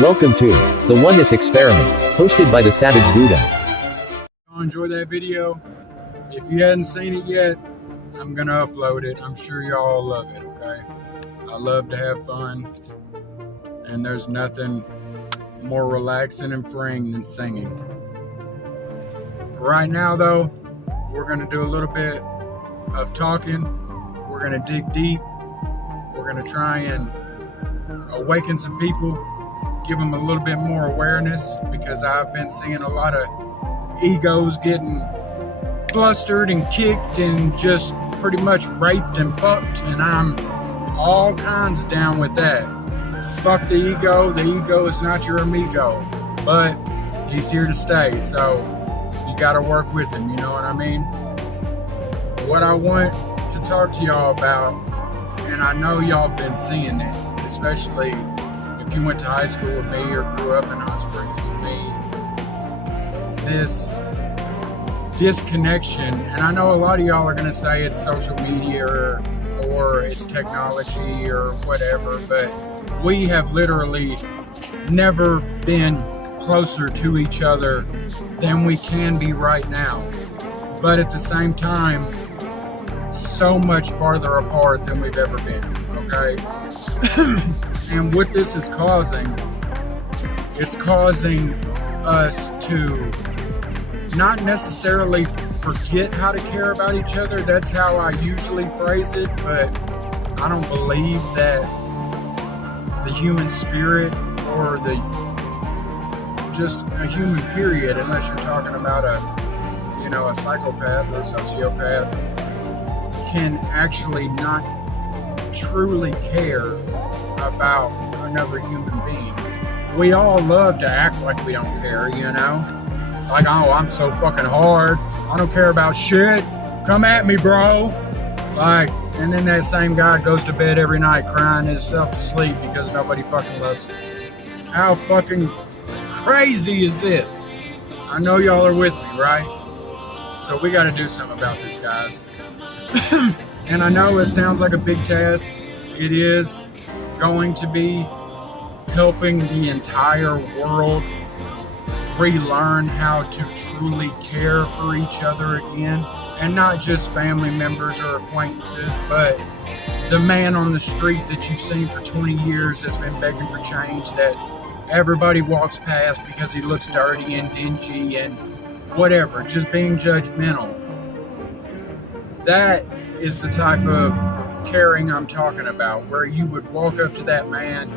Welcome to the Oneness Experiment, hosted by the Savage Buddha. Enjoy that video. If you hadn't seen it yet, I'm gonna upload it. I'm sure y'all love it, okay? I love to have fun, and there's nothing more relaxing and freeing than singing. Right now though, we're gonna do a little bit of talking. We're gonna dig deep. We're gonna try and awaken some people, give them a little bit more awareness, because I've been seeing a lot of egos getting flustered and kicked and just pretty much raped and fucked, and I'm all kinds down with that. Fuck the ego. The ego is not your amigo, but he's here to stay, so you gotta work with him, you know what I mean? What I want to talk to y'all about, and I know y'all been seeing it, especially if you went to high school with me or grew up in Hot Springs with me, this disconnection. And I know a lot of y'all are going to say it's social media or it's technology or whatever, but we have literally never been closer to each other than we can be right now. But at the same time, so much farther apart than we've ever been, okay? And what this is causing, it's causing us to not necessarily forget how to care about each other. That's how I usually phrase it, but I don't believe that the human spirit or just a human period, unless you're talking about a psychopath or a sociopath, can actually not truly care about another human being. We all love to act like we don't care, you know? Like, oh, I'm so fucking hard. I don't care about shit. Come at me, bro. Like, and then that same guy goes to bed every night crying himself to sleep because nobody fucking loves him. How fucking crazy is this? I know y'all are with me, right? So we gotta do something about this, guys. And I know it sounds like a big task. It is going to be helping the entire world relearn how to truly care for each other again, and not just family members or acquaintances, but the man on the street that you've seen for 20 years that's been begging for change, that everybody walks past because he looks dirty and dingy and whatever, just being judgmental. That is the type of caring I'm talking about, where you would walk up to that man,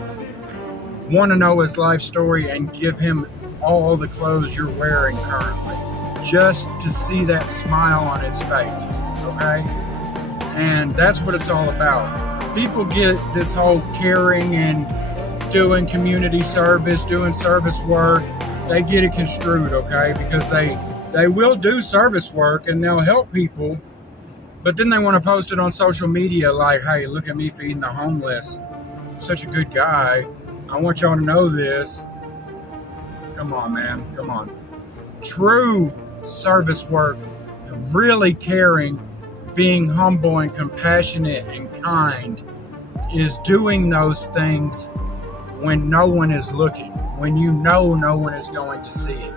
want to know his life story, and give him all the clothes you're wearing currently, just to see that smile on his face, okay? And that's what it's all about. People get this whole caring and doing community service, doing service work, they get it construed, okay? Because they will do service work and they'll help people, but then they want to post it on social media like, hey, look at me feeding the homeless. I'm such a good guy. I want y'all to know this. Come on, man. Come on. True service work, really caring, being humble and compassionate and kind, is doing those things when no one is looking, when you know no one is going to see it,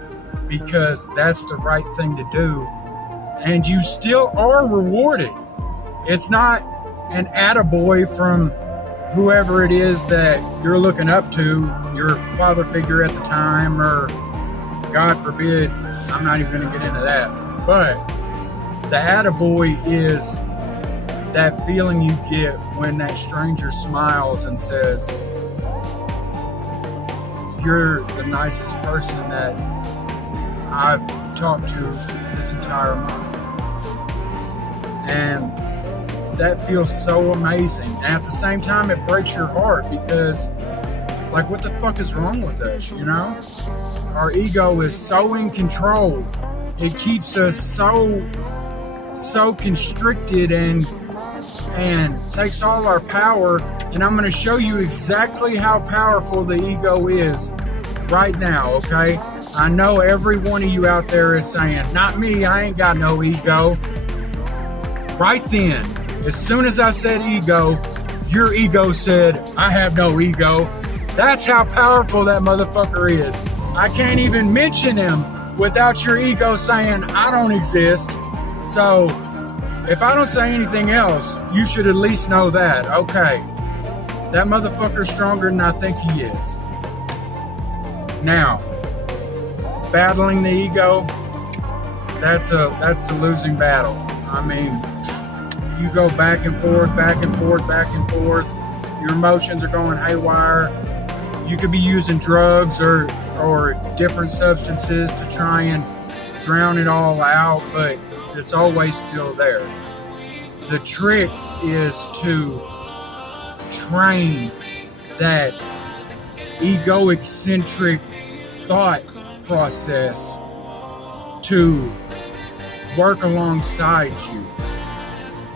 because that's the right thing to do. And you still are rewarded. It's not an attaboy from whoever it is that you're looking up to, your father figure at the time, or God forbid, I'm not even going to get into that. But the attaboy is that feeling you get when that stranger smiles and says, you're the nicest person that I've talked to this entire month. And that feels so amazing. And at the same time, it breaks your heart, because, like, what the fuck is wrong with us, you know? Our ego is so in control. It keeps us so constricted and takes all our power. And I'm going to show you exactly how powerful the ego is right now, okay? I know every one of you out there is saying, not me, I ain't got no ego. Right then, as soon as I said ego, your ego said, I have no ego. That's how powerful that motherfucker is. I can't even mention him without your ego saying I don't exist. So if I don't say anything else, you should at least know that. Okay, that motherfucker's stronger than I think he is. Now, battling the ego, that's a losing battle. I mean, you go back and forth, back and forth, back and forth. Your emotions are going haywire. You could be using drugs or different substances to try and drown it all out, but it's always still there. The trick is to train that egoic-centric thought process to work alongside you.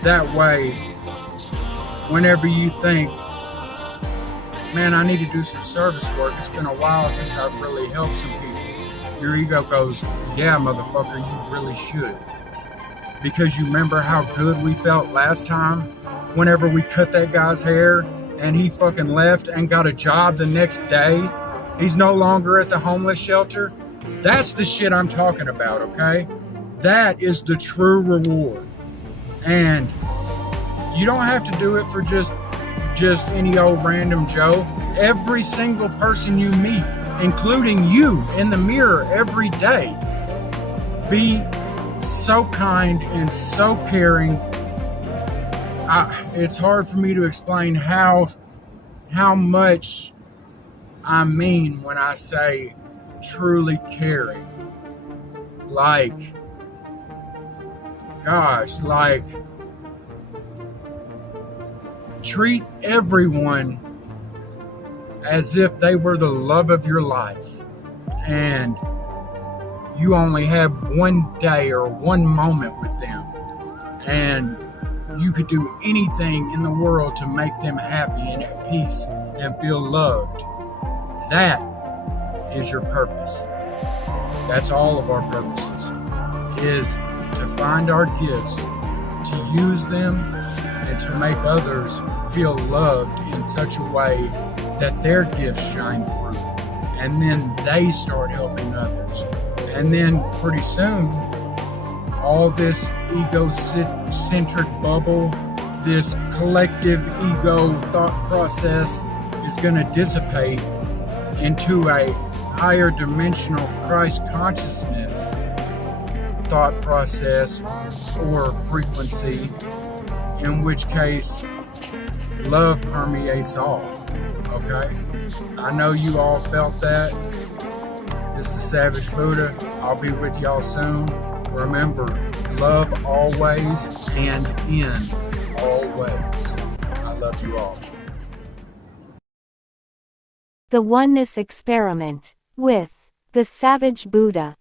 That way, whenever you think, man, I need to do some service work, it's been a while since I've really helped some people, your ego goes, yeah, motherfucker, you really should. Because you remember how good we felt last time whenever we cut that guy's hair and he fucking left and got a job the next day. He's no longer at the homeless shelter. That's the shit I'm talking about, okay? That is the true reward. And you don't have to do it for just any old random Joe. Every single person you meet, including you in the mirror every day, be so kind and so caring. It's hard for me to explain how much I mean when I say truly caring. Like, gosh, like, treat everyone as if they were the love of your life and you only have one day or one moment with them, and you could do anything in the world to make them happy and at peace and feel loved. That is your purpose. That's all of our purposes, is to find our gifts, to use them, and to make others feel loved in such a way that their gifts shine through. And then they start helping others. And then pretty soon, all this egocentric bubble, this collective ego thought process is going to dissipate into a higher dimensional Christ consciousness thought process or frequency, in which case love permeates all. Okay? I know you all felt that. This is Savage Buddha. I'll be with y'all soon. Remember, love always and in all ways. I love you all. The Oneness Experiment with the Savage Buddha.